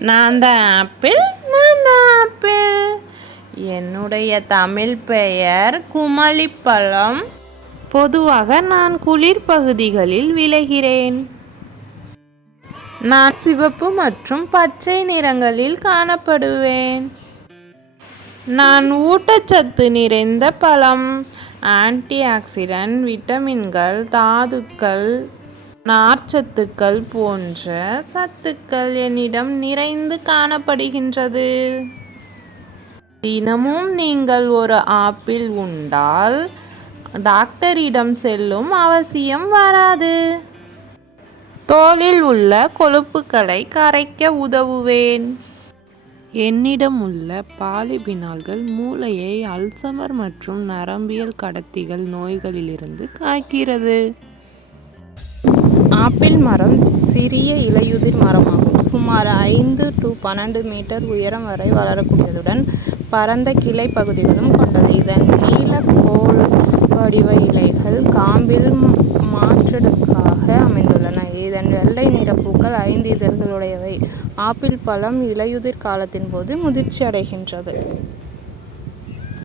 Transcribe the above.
நான் தான் ஆப்பிள் நான் தான் ஆப்பிள். என்னுடைய தமிழ் பெயர் குமளிப்பழம். பொதுவாக நான் குளிர் பகுதிகளில் விளைகிறேன். நான் சிவப்பு மற்றும் பச்சை நிறங்களில் காணப்படுவேன். நான் ஊட்டச்சத்து நிறைந்த பழம். ஆன்டி ஆக்சிடென்ட் விட்டமின்கள் தாதுக்கள் நார்ச்சத்துக்கள் போன்ற சத்துக்கள் என்னிடம் நிறைந்து காணப்படுகின்றது. தினமும் நீங்கள் ஒரு ஆப்பிள் உண்டால் டாக்டரிடம் செல்லும் அவசியம் வராது. தோலில் உள்ள கொழுப்புகளை கரைக்க உதவுவேன். என்னிடம் உள்ள பாலிபினால்கள் மூளையை அல்சமர் மற்றும் நரம்பியல் கடத்திகள் நோய்களிலிருந்து காக்கிறது ஆப்பிள் மரம் சிறிய இலையுதிர் மரமாகும். சுமார் ஐந்து டு பன்னெண்டு மீட்டர் உயரம் வரை வளரக்கூடியதுடன் பரந்த கிளை பகுதிகளும் கொண்டது. இதன் நீல கோள் வடிவ இலைகள் காம்பில் மாற்றடுக்காக அமைந்துள்ளன. இதன் வெள்ளை நிற பூக்கள் ஐந்து இதழ்களுடையவை. ஆப்பிள் பழம் இலையுதிர் காலத்தின் போது முதிர்ச்சி அடைகின்றது